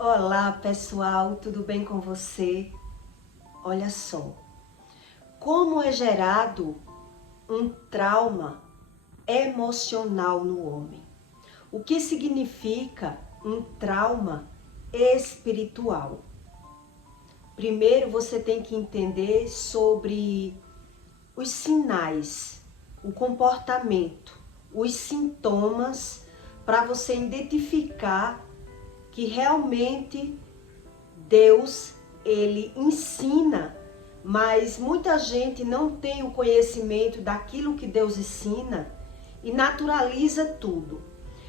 Olá pessoal, tudo bem com você? Olha só, como é gerado um trauma emocional no homem? O que significa um trauma espiritual? Primeiro você tem que entender sobre os sinais, o comportamento, os sintomas para você identificar que realmente Deus, ele ensina, mas muita gente não tem o conhecimento daquilo que Deus ensina e naturaliza tudo.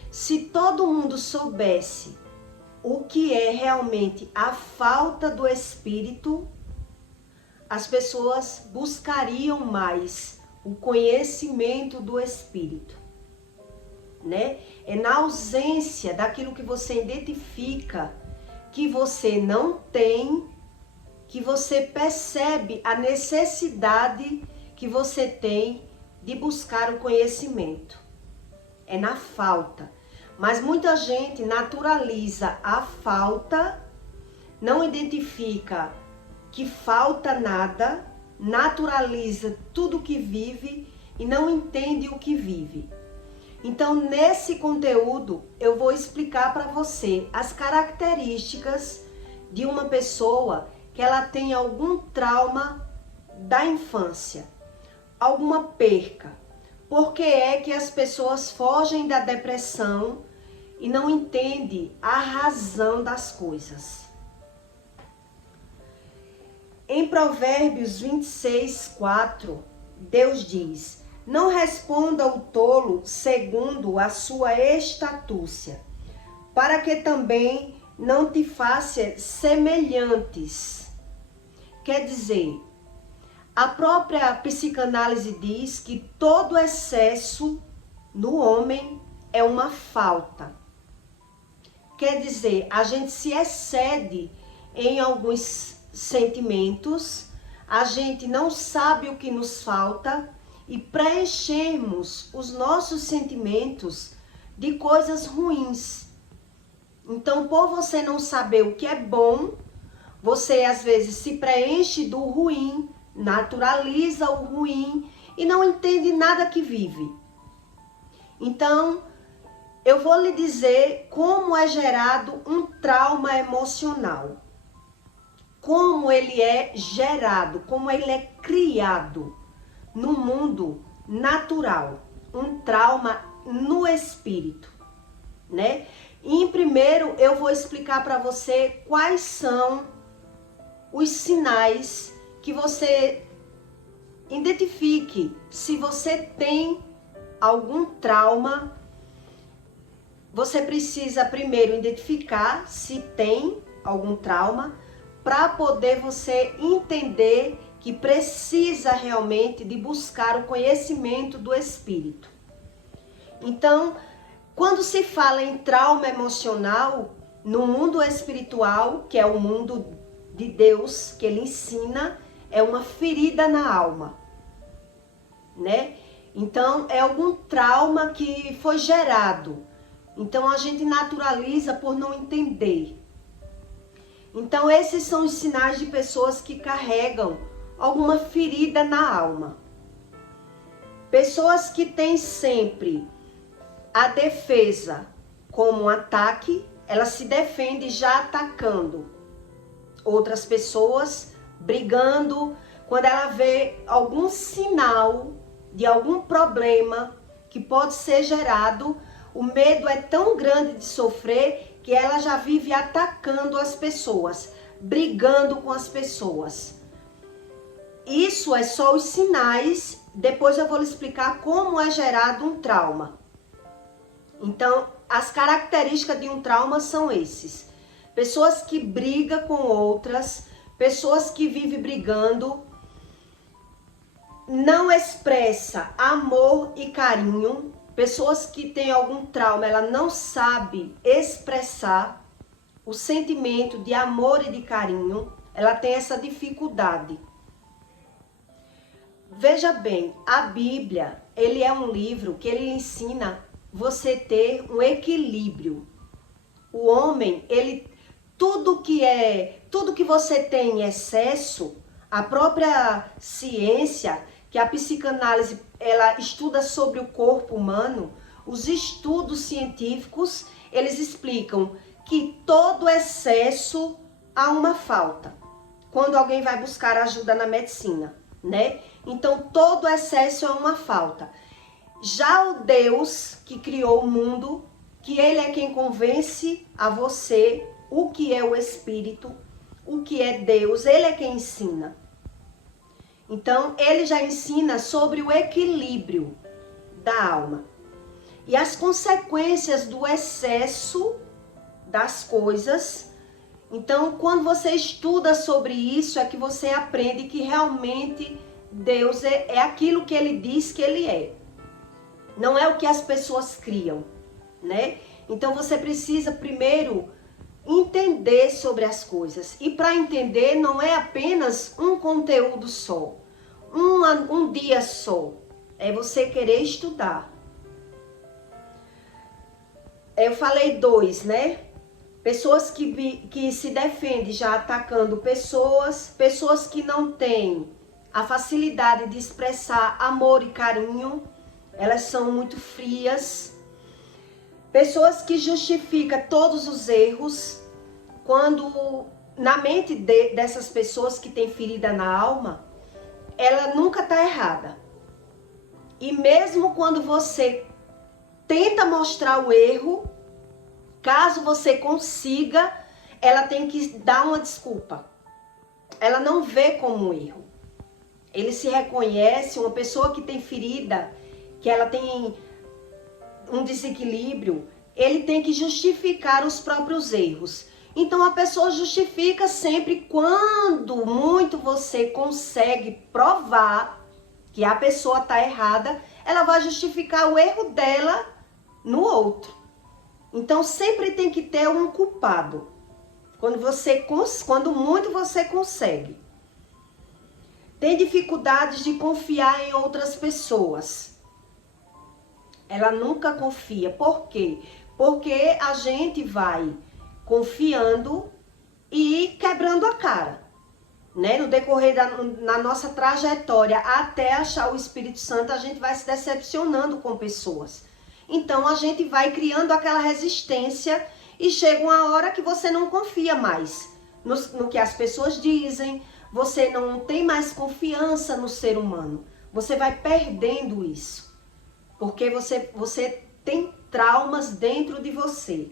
Se todo mundo soubesse o que é realmente a falta do Espírito, as pessoas buscariam mais o conhecimento do Espírito, né? É na ausência daquilo que você identifica que você não tem, que você percebe a necessidade que você tem de buscar o conhecimento. É na falta. Mas muita gente naturaliza a falta, não identifica que falta nada, naturaliza tudo que vive e não entende o que vive. Então, nesse conteúdo, eu vou explicar para você as características de uma pessoa que ela tem algum trauma da infância, alguma perca. Por que é que as pessoas fogem da depressão e não entendem a razão das coisas? Em Provérbios 26:4, Deus diz: não responda o tolo segundo a sua estatúcia, para que também não te faça semelhantes. Quer dizer, a própria psicanálise diz que todo excesso no homem é uma falta. Quer dizer, a gente se excede em alguns sentimentos, a gente não sabe o que nos falta e preenchermos os nossos sentimentos de coisas ruins. Então, por você não saber o que é bom, você às vezes se preenche do ruim, naturaliza o ruim e não entende nada que vive. Então, eu vou lhe dizer como é gerado um trauma emocional. Como ele é gerado, como ele é criado no mundo natural, um trauma no espírito, né? E primeiro eu vou explicar para você quais são os sinais que você identifique se você tem algum trauma. Você precisa primeiro identificar se tem algum trauma para poder você entender que precisa realmente de buscar o conhecimento do espírito. Então, quando se fala em trauma emocional, no mundo espiritual, que é o mundo de Deus, que ele ensina, é uma ferida na alma, né? Então, é algum trauma que foi gerado. Então, a gente naturaliza por não entender. Então, esses são os sinais de pessoas que carregam alguma ferida na alma. Pessoas que têm sempre a defesa como um ataque, ela se defende já atacando outras pessoas, brigando. Quando ela vê algum sinal de algum problema que pode ser gerado, o medo é tão grande de sofrer que ela já vive atacando as pessoas, brigando com as pessoas. Isso é só os sinais, depois eu vou lhe explicar como é gerado um trauma. Então, as características de um trauma são esses. Pessoas que brigam com outras, pessoas que vivem brigando, não expressa amor e carinho. Pessoas que têm algum trauma, ela não sabe expressar o sentimento de amor e de carinho. Ela tem essa dificuldade. Veja bem, a Bíblia, ele é um livro que ele ensina você ter um equilíbrio. O homem, ele tudo que você tem em excesso, a própria ciência, que a psicanálise, ela estuda sobre o corpo humano, os estudos científicos, eles explicam que todo excesso há uma falta. Quando alguém vai buscar ajuda na medicina, né? Então, todo excesso é uma falta. Já o Deus que criou o mundo, que ele é quem convence a você o que é o Espírito, o que é Deus, ele é quem ensina. Então, ele já ensina sobre o equilíbrio da alma e as consequências do excesso das coisas. Então, quando você estuda sobre isso, é que você aprende que realmente Deus é aquilo que ele diz que ele é. Não é o que as pessoas criam, né? Então, você precisa primeiro entender sobre as coisas. E para entender, não é apenas um conteúdo só, um dia só. É você querer estudar. Eu falei 2, né? Pessoas que se defendem já atacando pessoas que não têm a facilidade de expressar amor e carinho, elas são muito frias. Pessoas que justificam todos os erros, quando na mente dessas pessoas que têm ferida na alma, ela nunca está errada. E mesmo quando você tenta mostrar o erro, caso você consiga, ela tem que dar uma desculpa. Ela não vê como um erro. Ele se reconhece, uma pessoa que tem ferida, que ela tem um desequilíbrio, ele tem que justificar os próprios erros. Então a pessoa justifica sempre quando muito você consegue provar que a pessoa está errada, ela vai justificar o erro dela no outro. Então sempre tem que ter um culpado. Quando muito você consegue. Tem dificuldades de confiar em outras pessoas. Ela nunca confia. Por quê? Porque a gente vai confiando e quebrando a cara, né? No decorrer na nossa trajetória até achar o Espírito Santo, a gente vai se decepcionando com pessoas. Então a gente vai criando aquela resistência e chega uma hora que você não confia mais no que as pessoas dizem, você não tem mais confiança no ser humano. Você vai perdendo isso, porque você tem traumas dentro de você.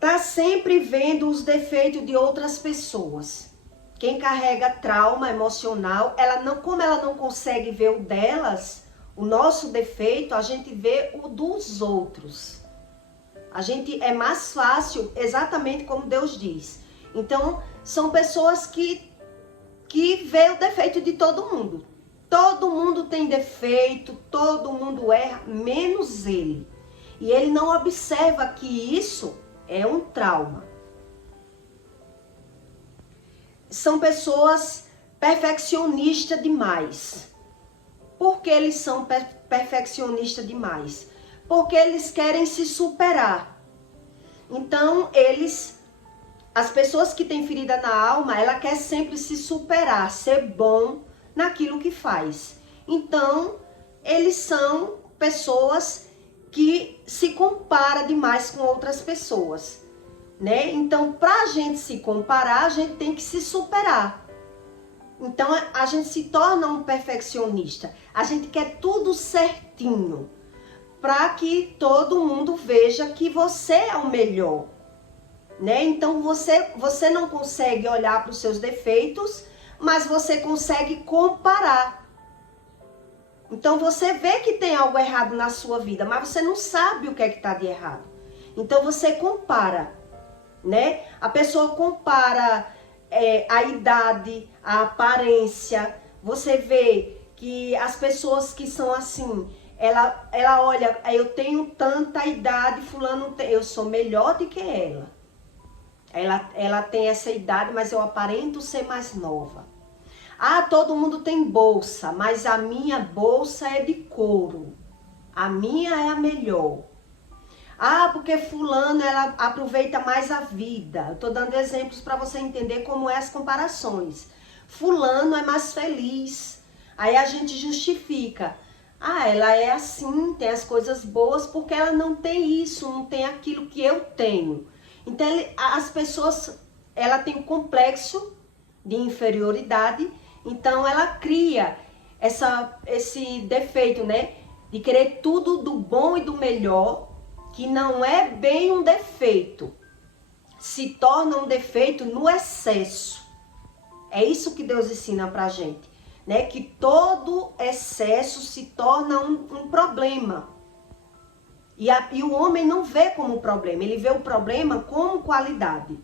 Tá sempre vendo os defeitos de outras pessoas. Quem carrega trauma emocional, como ela não consegue ver o delas, o nosso defeito, a gente vê o dos outros. É mais fácil, exatamente como Deus diz. Então, são pessoas que vê o defeito de todo mundo. Todo mundo tem defeito, todo mundo erra, menos ele. E ele não observa que isso é um trauma. São pessoas perfeccionistas demais. Por que eles são perfeccionistas demais? Porque eles querem se superar. Então, as pessoas que têm ferida na alma, ela quer sempre se superar, ser bom naquilo que faz. Então, eles são pessoas que se comparam demais com outras pessoas, né? Então, para a gente se comparar, a gente tem que se superar. Então, a gente se torna um perfeccionista. A gente quer tudo certinho, para que todo mundo veja que você é o melhor, né? Então, você não consegue olhar para os seus defeitos, mas você consegue comparar. Então, você vê que tem algo errado na sua vida, mas você não sabe o que é que está de errado. Então, você compara, né? A pessoa compara a idade, a aparência. Você vê que as pessoas que são assim, ela olha, eu tenho tanta idade, fulano tem, eu sou melhor do que ela. Ela tem essa idade, mas eu aparento ser mais nova. Ah, todo mundo tem bolsa, mas a minha bolsa é de couro. A minha é a melhor. Ah, porque fulano ela aproveita mais a vida. Eu tô dando exemplos para você entender como é as comparações. Fulano é mais feliz. Aí a gente justifica. Ah, ela é assim, tem as coisas boas porque ela não tem isso, não tem aquilo que eu tenho. Então as pessoas, ela tem um complexo de inferioridade, então ela cria esse defeito, né? De querer tudo do bom e do melhor, que não é bem um defeito, se torna um defeito no excesso. É isso que Deus ensina pra gente, né? Que todo excesso se torna um problema. E o homem não vê como problema, ele vê o problema como qualidade.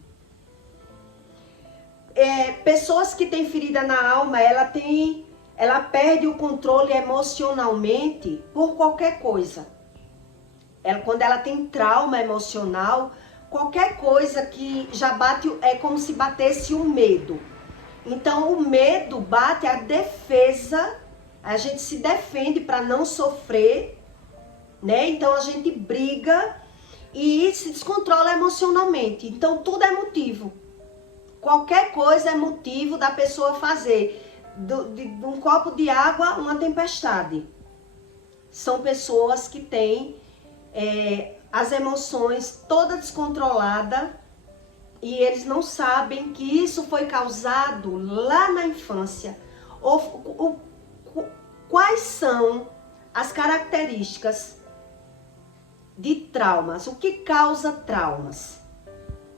Pessoas que têm ferida na alma, ela perde o controle emocionalmente por qualquer coisa. Quando ela tem trauma emocional, qualquer coisa que já bate, é como se batesse o medo. Então o medo bate a defesa, a gente se defende para não sofrer, né? Então a gente briga e se descontrola emocionalmente. Então tudo é motivo. Qualquer coisa é motivo da pessoa fazer de um copo de água uma tempestade. São pessoas que têm as emoções toda descontrolada e eles não sabem que isso foi causado lá na infância. Quais são as características de traumas? O que causa traumas,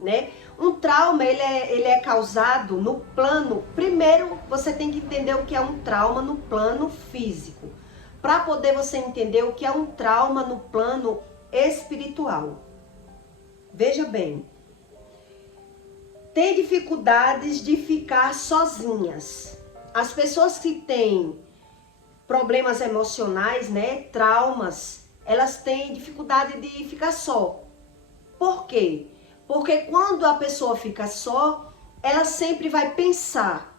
né? Um trauma, ele é causado no plano... Primeiro, você tem que entender o que é um trauma no plano físico, para poder você entender o que é um trauma no plano espiritual. Veja bem, tem dificuldades de ficar sozinhas. As pessoas que têm problemas emocionais, né, traumas, elas têm dificuldade de ficar só. Por quê? Porque quando a pessoa fica só, ela sempre vai pensar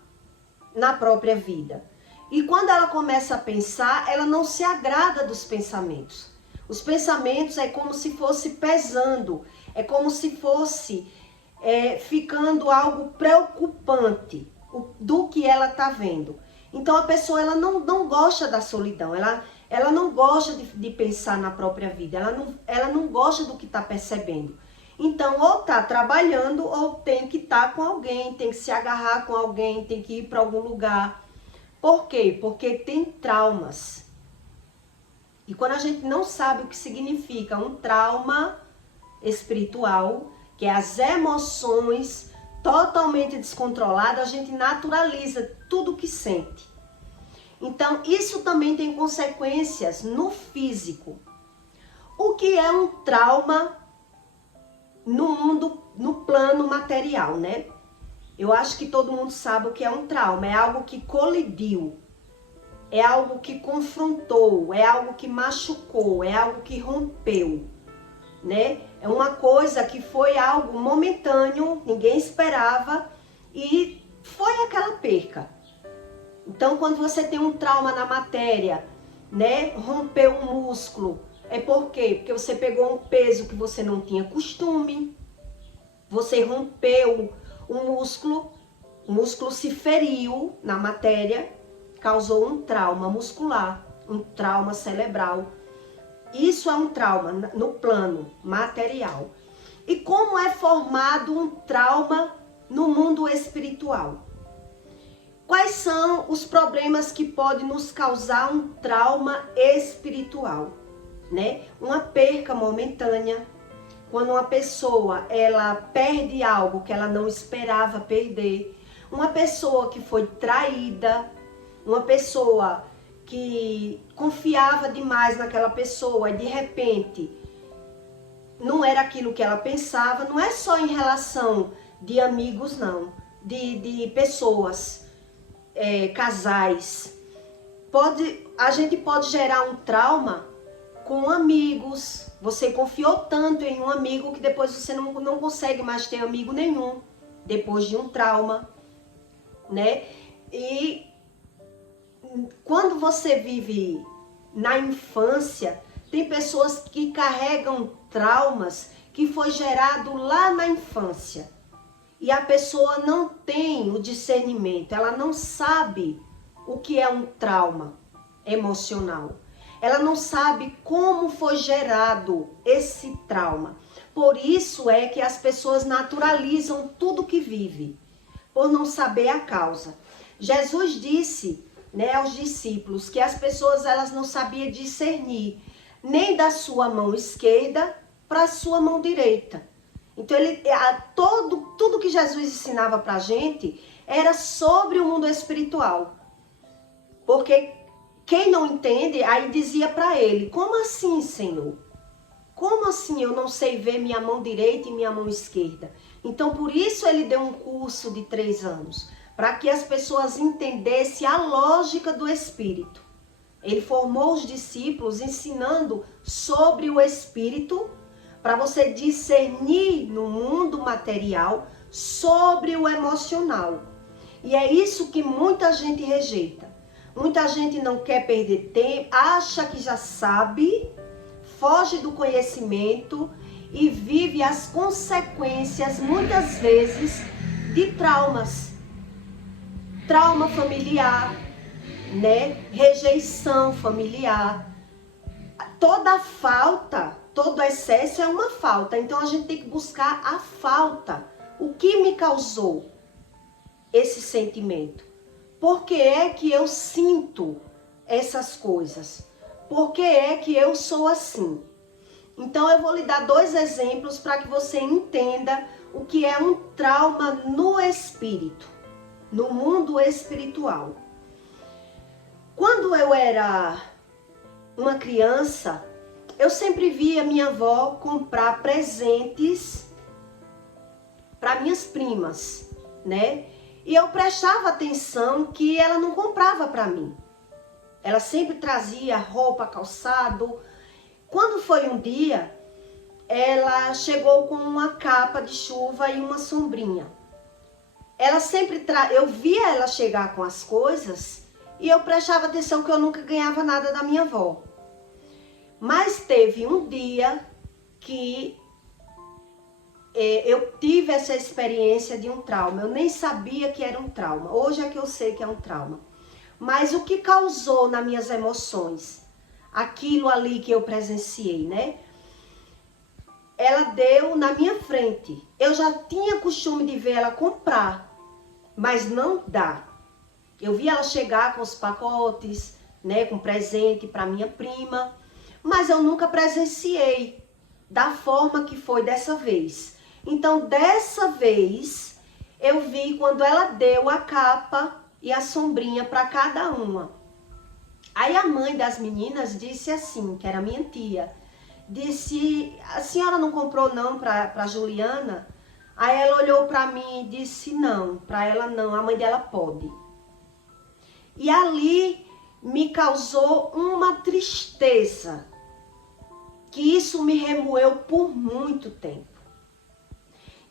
na própria vida. E quando ela começa a pensar, ela não se agrada dos pensamentos. Os pensamentos é como se fosse pesando, é como se fosse ficando algo preocupante do que ela está vendo. Então a pessoa ela não gosta da solidão, ela não gosta de pensar na própria vida, ela não gosta do que está percebendo. Então, ou está trabalhando, ou tem que estar com alguém, tem que se agarrar com alguém, tem que ir para algum lugar. Por quê? Porque tem traumas. E quando a gente não sabe o que significa um trauma espiritual, que é as emoções totalmente descontroladas, a gente naturaliza tudo que sente. Então, isso também tem consequências no físico. O que é um trauma no mundo, no plano material, né? Eu acho que todo mundo sabe o que é um trauma. É algo que colidiu, é algo que confrontou, é algo que machucou, é algo que rompeu, né? É uma coisa que foi algo momentâneo, ninguém esperava e foi aquela perca. Então, quando você tem um trauma na matéria, né? Rompeu um músculo. É por quê? Porque você pegou um peso que você não tinha costume, você rompeu o músculo se feriu na matéria, causou um trauma muscular, um trauma cerebral. Isso é um trauma no plano material. E como é formado um trauma no mundo espiritual? Quais são os problemas que podem nos causar um trauma espiritual? Né? Uma perca momentânea, quando uma pessoa ela perde algo que ela não esperava perder, uma pessoa que foi traída, uma pessoa que confiava demais naquela pessoa e de repente não era aquilo que ela pensava. Não é só em relação de amigos, não, de pessoas, casais. A gente pode gerar um trauma com amigos. Você confiou tanto em um amigo que depois você não consegue mais ter amigo nenhum, depois de um trauma, né? E quando você vive na infância, tem pessoas que carregam traumas que foi gerado lá na infância. E a pessoa não tem o discernimento, ela não sabe o que é um trauma emocional. Ela não sabe como foi gerado esse trauma. Por isso é que as pessoas naturalizam tudo que vive, por não saber a causa. Jesus disse, né, aos discípulos que as pessoas elas não sabiam discernir nem da sua mão esquerda para a sua mão direita. Então tudo que Jesus ensinava para a gente era sobre o mundo espiritual. Porque quem não entende, aí dizia para ele, como assim, Senhor? Como assim eu não sei ver minha mão direita e minha mão esquerda? Então, por isso ele deu um curso de 3 anos, para que as pessoas entendessem a lógica do Espírito. Ele formou os discípulos ensinando sobre o Espírito, para você discernir no mundo material sobre o emocional. E é isso que muita gente rejeita. Muita gente não quer perder tempo, acha que já sabe, foge do conhecimento e vive as consequências, muitas vezes, de traumas. Trauma familiar, né? Rejeição familiar. Toda falta, todo excesso é uma falta. Então a gente tem que buscar a falta. O que me causou esse sentimento? Por que é que eu sinto essas coisas? Por que é que eu sou assim? Então eu vou lhe dar 2 exemplos para que você entenda o que é um trauma no espírito, no mundo espiritual. Quando eu era uma criança, eu sempre via minha avó comprar presentes para minhas primas, né? E eu prestava atenção que ela não comprava para mim. Ela sempre trazia roupa, calçado. Quando foi um dia, ela chegou com uma capa de chuva e uma sombrinha. Ela sempre eu via ela chegar com as coisas e eu prestava atenção que eu nunca ganhava nada da minha avó. Mas teve um dia que eu tive essa experiência de um trauma. Eu nem sabia que era um trauma. Hoje é que eu sei que é um trauma. Mas o que causou nas minhas emoções? Aquilo ali que eu presenciei, né? Ela deu na minha frente. Eu já tinha costume de ver ela comprar, mas não dá. Eu vi ela chegar com os pacotes, né, com presente para minha prima, mas eu nunca presenciei da forma que foi dessa vez. Então, dessa vez, eu vi quando ela deu a capa e a sombrinha para cada uma. Aí a mãe das meninas disse assim, que era minha tia, disse, a senhora não comprou não para Juliana? Aí ela olhou para mim e disse, não, para ela não, a mãe dela pode. E ali me causou uma tristeza, que isso me remoeu por muito tempo.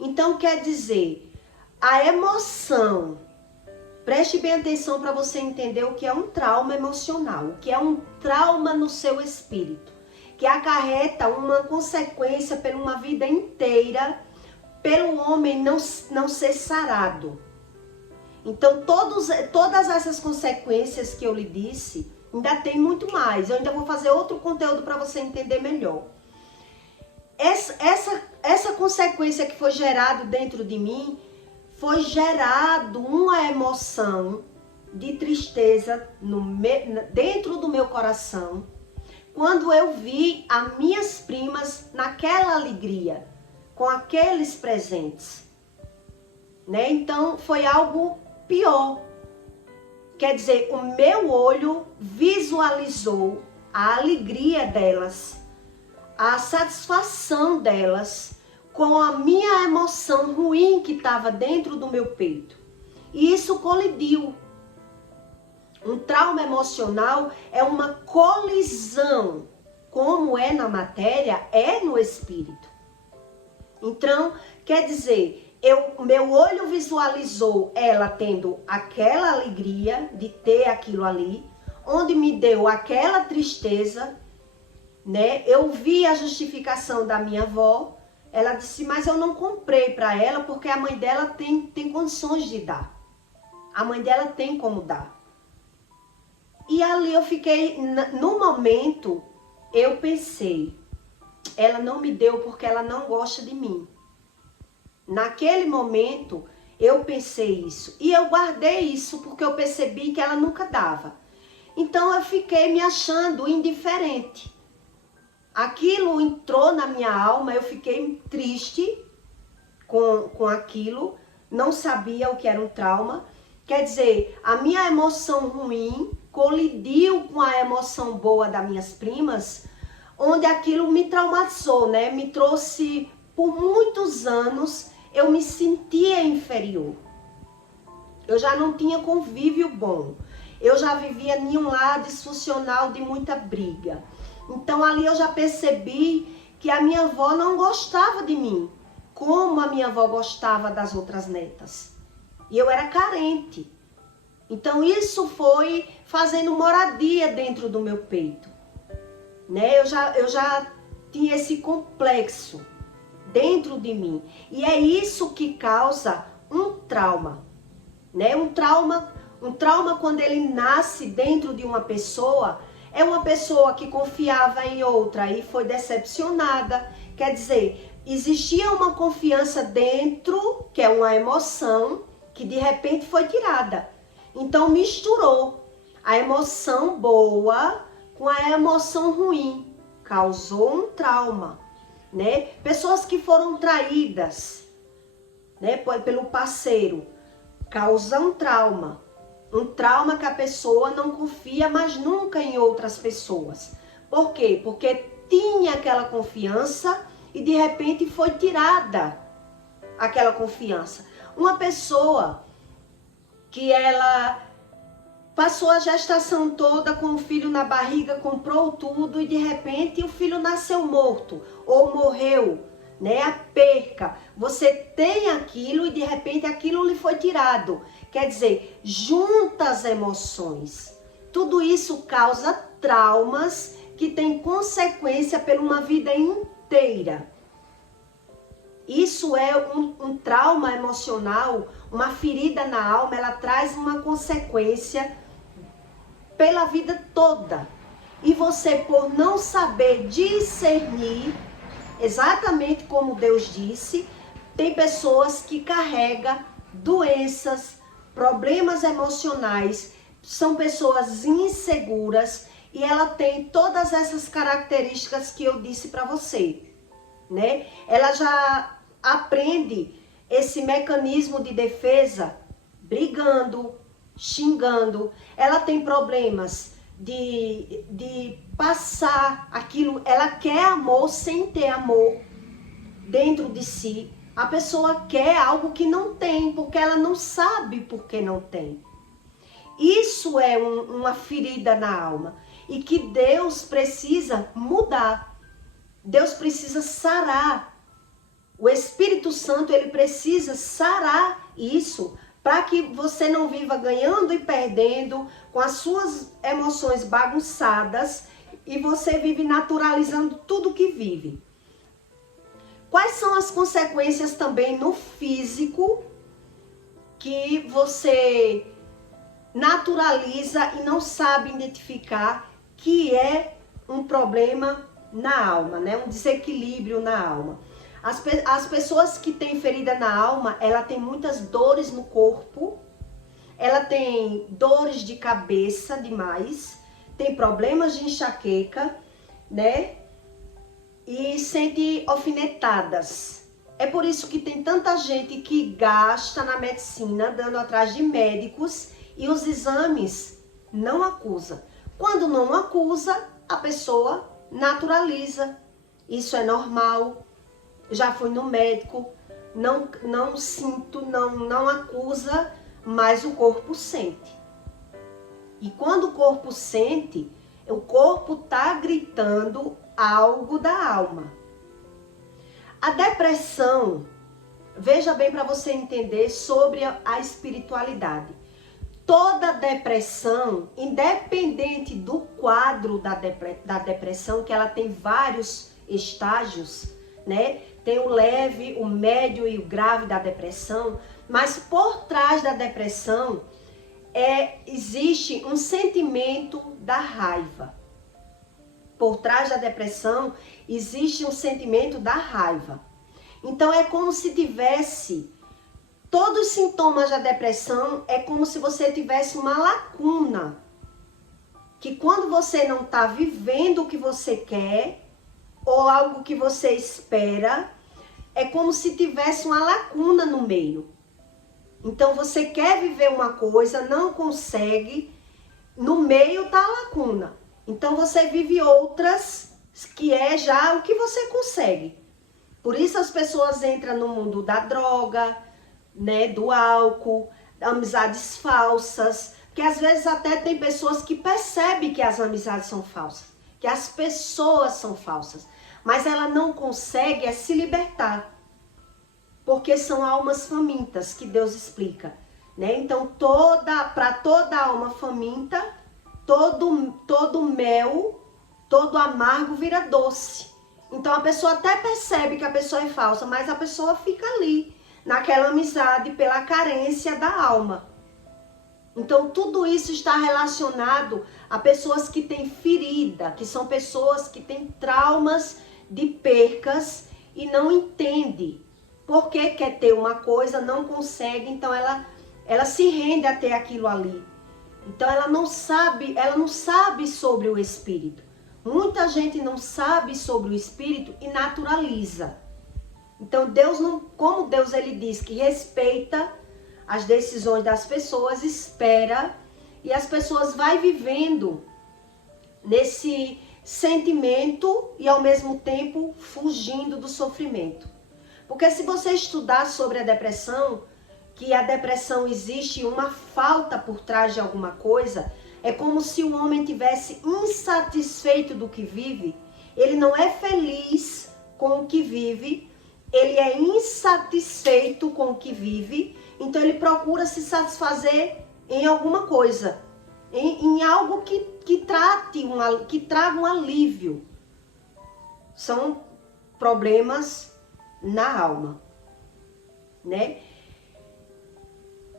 Então, quer dizer, a emoção, preste bem atenção para você entender o que é um trauma emocional, o que é um trauma no seu espírito, que acarreta uma consequência por uma vida inteira, pelo homem não ser sarado. Então, todas essas consequências que eu lhe disse, ainda tem muito mais. Eu ainda vou fazer outro conteúdo para você entender melhor. Essa consequência que foi gerada dentro de mim, foi gerado uma emoção de tristeza dentro do meu coração, quando eu vi as minhas primas naquela alegria, com aqueles presentes, né? Então foi algo pior. Quer dizer, o meu olho visualizou a alegria delas, a satisfação delas com a minha emoção ruim que estava dentro do meu peito. E isso colidiu. Um trauma emocional é uma colisão, como é na matéria, é no espírito. Então, quer dizer, meu olho visualizou ela tendo aquela alegria de ter aquilo ali, onde me deu aquela tristeza, né? Eu vi a justificação da minha avó. Ela disse, mas eu não comprei para ela porque a mãe dela tem condições de dar. A mãe dela tem como dar. E ali eu fiquei, no momento, eu pensei, ela não me deu porque ela não gosta de mim. Naquele momento, eu pensei isso. E eu guardei isso porque eu percebi que ela nunca dava. Então eu fiquei me achando indiferente. Aquilo entrou na minha alma, eu fiquei triste com aquilo, não sabia o que era um trauma. Quer dizer, a minha emoção ruim colidiu com a emoção boa das minhas primas, onde aquilo me traumatizou, né? Me trouxe, por muitos anos, eu me sentia inferior. Eu já não tinha convívio bom. Eu já vivia em um lar disfuncional de muita briga. Então ali eu já percebi que a minha avó não gostava de mim, como a minha avó gostava das outras netas. E eu era carente. Então isso foi fazendo moradia dentro do meu peito, né? Eu já tinha esse complexo dentro de mim. E é isso que causa um trauma, né? Um trauma quando ele nasce dentro de uma pessoa, é uma pessoa que confiava em outra e foi decepcionada. Quer dizer, existia uma confiança dentro, que é uma emoção, que de repente foi tirada. Então misturou a emoção boa com a emoção ruim. Causou um trauma, né? Pessoas que foram traídas, né, pelo parceiro, causam um trauma. Um trauma que a pessoa não confia mais nunca em outras pessoas. Por quê? Porque tinha aquela confiança e de repente foi tirada aquela confiança. Uma pessoa que ela passou a gestação toda com o filho na barriga, comprou tudo e de repente o filho nasceu morto ou morreu, né? A perca. Você tem aquilo e de repente aquilo lhe foi tirado. Quer dizer, junta as emoções. Tudo isso causa traumas que têm consequência por uma vida inteira. Isso é um trauma emocional, uma ferida na alma, ela traz uma consequência pela vida toda. E você, por não saber discernir, exatamente como Deus disse, tem pessoas que carregam doenças, problemas emocionais, são pessoas inseguras e ela tem todas essas características que eu disse para você, né? Ela já aprende esse mecanismo de defesa brigando, xingando. Ela tem problemas de passar aquilo. Ela quer amor sem ter amor dentro de si. A pessoa quer algo que não tem, porque ela não sabe por que não tem. Isso é uma ferida na alma e que Deus precisa mudar. Deus precisa sarar. O Espírito Santo, ele precisa sarar isso para que você não viva ganhando e perdendo com as suas emoções bagunçadas e você vive naturalizando tudo que vive. Quais são as consequências também no físico que você naturaliza e não sabe identificar que é um problema na alma, né? Um desequilíbrio na alma. As pessoas que têm ferida na alma, ela tem muitas dores no corpo, ela tem dores de cabeça demais, tem problemas de enxaqueca, né? E sente alfinetadas. É por isso que tem tanta gente que gasta na medicina, dando atrás de médicos, e os exames não acusa. Quando não acusa, a pessoa naturaliza. Isso é normal. Já fui no médico, não sinto, não acusa, mas o corpo sente. E quando o corpo sente, o corpo está gritando algo da alma. A depressão, veja bem para você entender sobre a espiritualidade. toda depressão, independente do quadro da depressão, que ela tem vários estágios, né? Tem o leve, o médio e o grave da depressão, mas por trás da depressão existe um sentimento da raiva. Por trás da depressão existe um sentimento da raiva. Então é como se tivesse todos os sintomas da depressão, é como se você tivesse uma lacuna. Que quando você não está vivendo o que você quer, ou algo que você espera, é como se tivesse uma lacuna no meio. Então você quer viver uma coisa, não consegue, no meio está a lacuna. Então você vive outras, que é já o que você consegue. Por isso as pessoas entram no mundo da droga, né, do álcool, amizades falsas, que às vezes até tem pessoas que percebem que as amizades são falsas, que as pessoas são falsas, mas ela não consegue se libertar, porque são almas famintas, que Deus explica, né? Então para toda alma faminta, todo mel, todo amargo vira doce. Então a pessoa até percebe que a pessoa é falsa, mas a pessoa fica ali, naquela amizade, pela carência da alma. Então tudo isso está relacionado a pessoas que têm ferida, que são pessoas que têm traumas de percas e não entendem por que quer ter uma coisa, não consegue, então ela se rende a ter aquilo ali. Então ela não sabe sobre o espírito. Muita gente não sabe sobre o espírito e naturaliza. Então Deus não, como Deus ele diz que respeita as decisões das pessoas, espera, e as pessoas vai vivendo nesse sentimento e ao mesmo tempo fugindo do sofrimento. Porque se você estudar sobre a depressão, que a depressão existe uma falta por trás de alguma coisa, é como se o homem tivesse insatisfeito do que vive, ele não é feliz com o que vive, ele é insatisfeito com o que vive, então ele procura se satisfazer em alguma coisa, em algo que traga um alívio. São problemas na alma, né?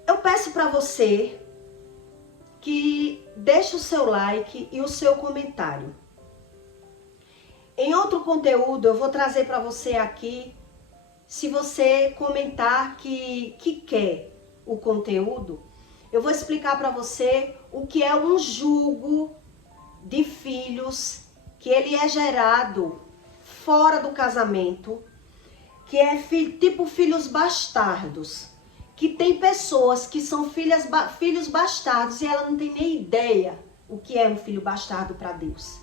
Eu peço para você que deixe o seu like e o seu comentário. Em outro conteúdo eu vou trazer para você aqui, se você comentar que quer o conteúdo, eu vou explicar para você o que é um jugo de filhos, que ele é gerado fora do casamento, que é tipo filhos bastardos, que tem pessoas que são filhos bastardos e ela não tem nem ideia o que é um filho bastardo para Deus.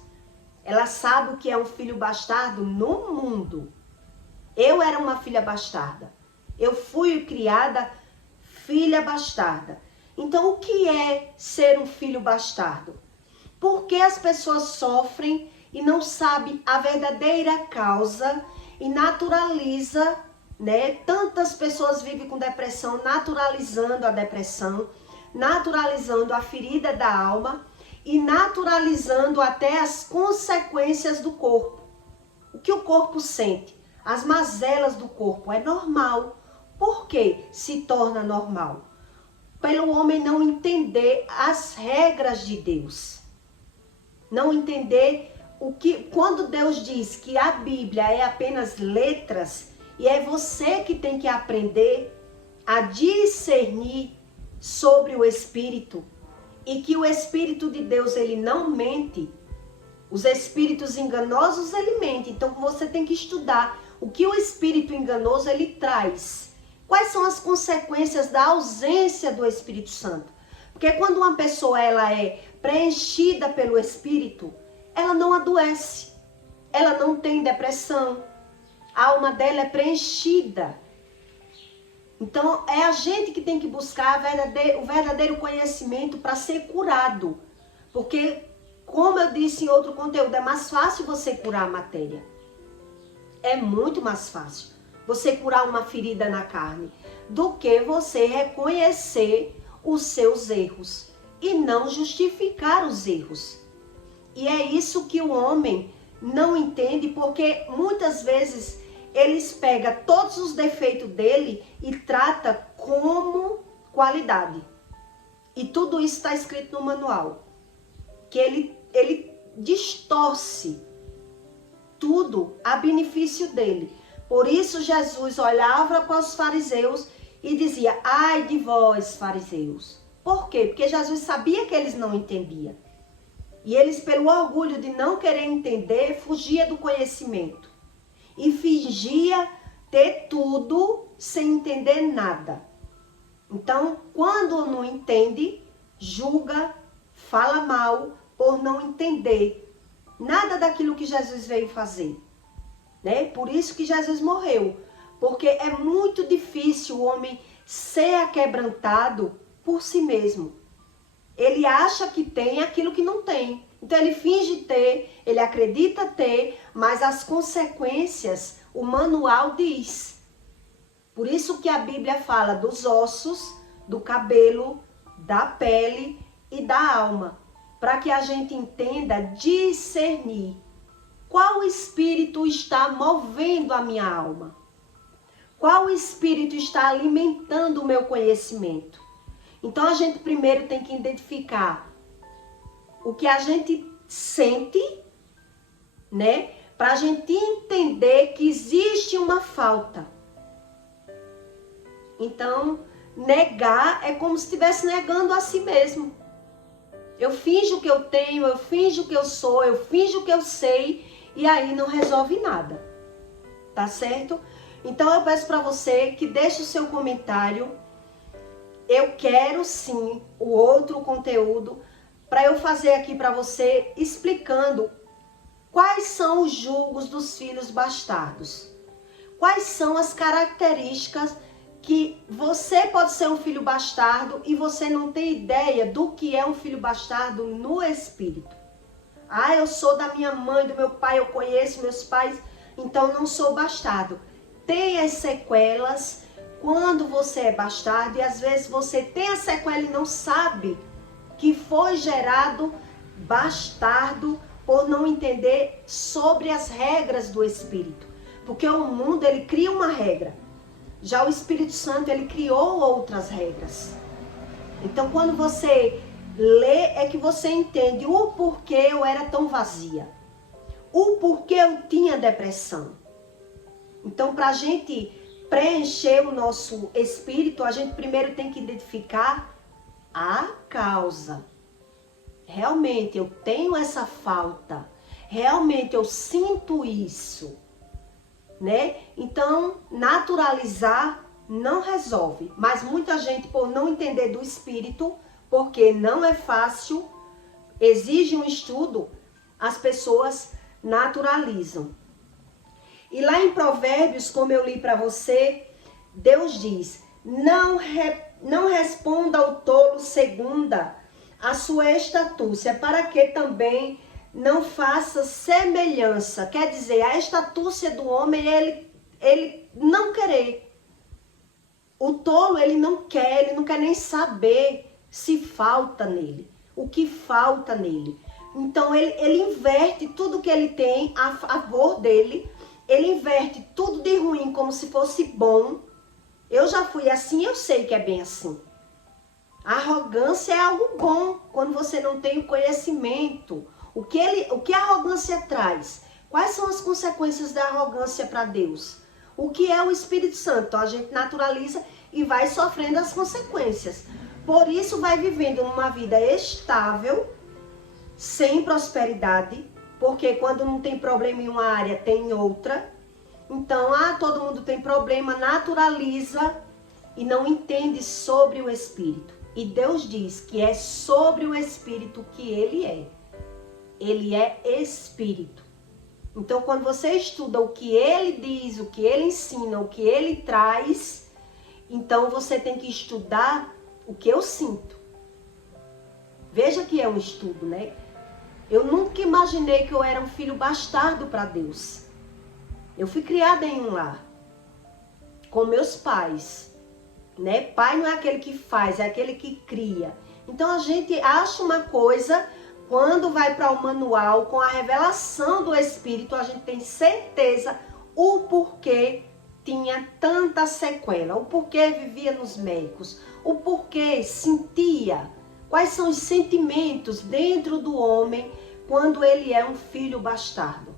Ela sabe o que é um filho bastardo no mundo. Eu era uma filha bastarda. Eu fui criada filha bastarda. Então, o que é ser um filho bastardo? Por que as pessoas sofrem e não sabem a verdadeira causa e naturaliza, né? Tantas pessoas vivem com depressão, naturalizando a depressão, naturalizando a ferida da alma e naturalizando até as consequências do corpo. O que o corpo sente? As mazelas do corpo é normal. Por que se torna normal? Pelo homem não entender as regras de Deus. Não entender quando Deus diz que a Bíblia é apenas letras, e é você que tem que aprender a discernir sobre o Espírito, e que o Espírito de Deus ele não mente. Os espíritos enganosos ele mente. Então você tem que estudar o que o espírito enganoso ele traz. Quais são as consequências da ausência do Espírito Santo? Porque quando uma pessoa ela é preenchida pelo Espírito, ela não adoece, ela não tem depressão, a alma dela é preenchida. Então é a gente que tem que buscar o verdadeiro conhecimento para ser curado. Porque, como eu disse em outro conteúdo, é mais fácil você curar a matéria. É muito mais fácil você curar uma ferida na carne do que você reconhecer os seus erros e não justificar os erros. E é isso que o homem não entende, porque muitas vezes eles pegam todos os defeitos dele e trata como qualidade. E tudo isso está escrito no manual. Que ele distorce tudo a benefício dele. Por isso Jesus olhava para os fariseus e dizia: ai de vós, fariseus. Por quê? Porque Jesus sabia que eles não entendiam. E eles, pelo orgulho de não querer entender, fugia do conhecimento. E fingia ter tudo sem entender nada. Então, quando não entende, julga, fala mal por não entender nada daquilo que Jesus veio fazer. Né? Por isso que Jesus morreu. Porque é muito difícil o homem ser aquebrantado por si mesmo. Ele acha que tem aquilo que não tem. Então ele finge ter, ele acredita ter, mas as consequências o manual diz. Por isso que a Bíblia fala dos ossos, do cabelo, da pele e da alma. Para que a gente entenda discernir qual espírito está movendo a minha alma. Qual espírito está alimentando o meu conhecimento. Então a gente primeiro tem que identificar o que a gente sente, né? Para a gente entender que existe uma falta. Então, negar é como se estivesse negando a si mesmo. Eu finjo que eu tenho, eu finjo que eu sou, eu finjo que eu sei, e aí não resolve nada. Tá certo? Então eu peço para você que deixe o seu comentário. Eu quero sim o outro conteúdo para eu fazer aqui para você explicando quais são os julgos dos filhos bastardos. Quais são as características que você pode ser um filho bastardo e você não tem ideia do que é um filho bastardo no espírito. Ah, eu sou da minha mãe, do meu pai, eu conheço meus pais, então não sou bastardo. Tem as sequelas quando você é bastardo e às vezes você tem a sequela e não sabe que foi gerado bastardo por não entender sobre as regras do Espírito. Porque o mundo, ele cria uma regra. Já o Espírito Santo, ele criou outras regras. Então, quando você lê, é que você entende o porquê eu era tão vazia. O porquê eu tinha depressão. Então, para a gente preencher o nosso espírito, a gente primeiro tem que identificar a causa. Realmente eu tenho essa falta. Realmente eu sinto isso. Né? Então, naturalizar não resolve. Mas muita gente, por não entender do espírito, porque não é fácil, exige um estudo, as pessoas naturalizam. E lá em Provérbios, como eu li para você, Deus diz: não responda ao tolo segunda a sua estatúcia, para que também não faça semelhança. Quer dizer, a estatúcia do homem é ele não querer. O tolo, ele não quer nem saber se falta nele, o que falta nele. Então, ele inverte tudo que ele tem a favor dele. Ele inverte tudo de ruim como se fosse bom. Eu já fui assim, eu sei que é bem assim. A arrogância é algo bom quando você não tem o conhecimento. O que a arrogância traz? Quais são as consequências da arrogância para Deus? O que é o Espírito Santo? Então, a gente naturaliza e vai sofrendo as consequências. Por isso vai vivendo uma vida estável, sem prosperidade, porque quando não tem problema em uma área, tem em outra. Então, todo mundo tem problema, naturaliza e não entende sobre o Espírito. E Deus diz que é sobre o Espírito que Ele é. Ele é Espírito. Então, quando você estuda o que Ele diz, o que Ele ensina, o que Ele traz, então você tem que estudar o que eu sinto. Veja que é um estudo, né? Eu nunca imaginei que eu era um filho bastardo para Deus. Eu fui criada em um lar, com meus pais, né? Pai não é aquele que faz, é aquele que cria. Então a gente acha uma coisa, quando vai para o manual, com a revelação do Espírito, a gente tem certeza o porquê tinha tanta sequela, o porquê vivia nos médicos, o porquê sentia, quais são os sentimentos dentro do homem quando ele é um filho bastardo.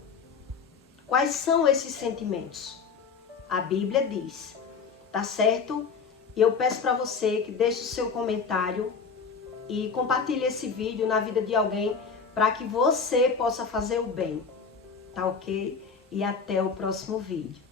Quais são esses sentimentos? A Bíblia diz, tá certo? E eu peço para você que deixe o seu comentário e compartilhe esse vídeo na vida de alguém para que você possa fazer o bem, tá ok? E até o próximo vídeo.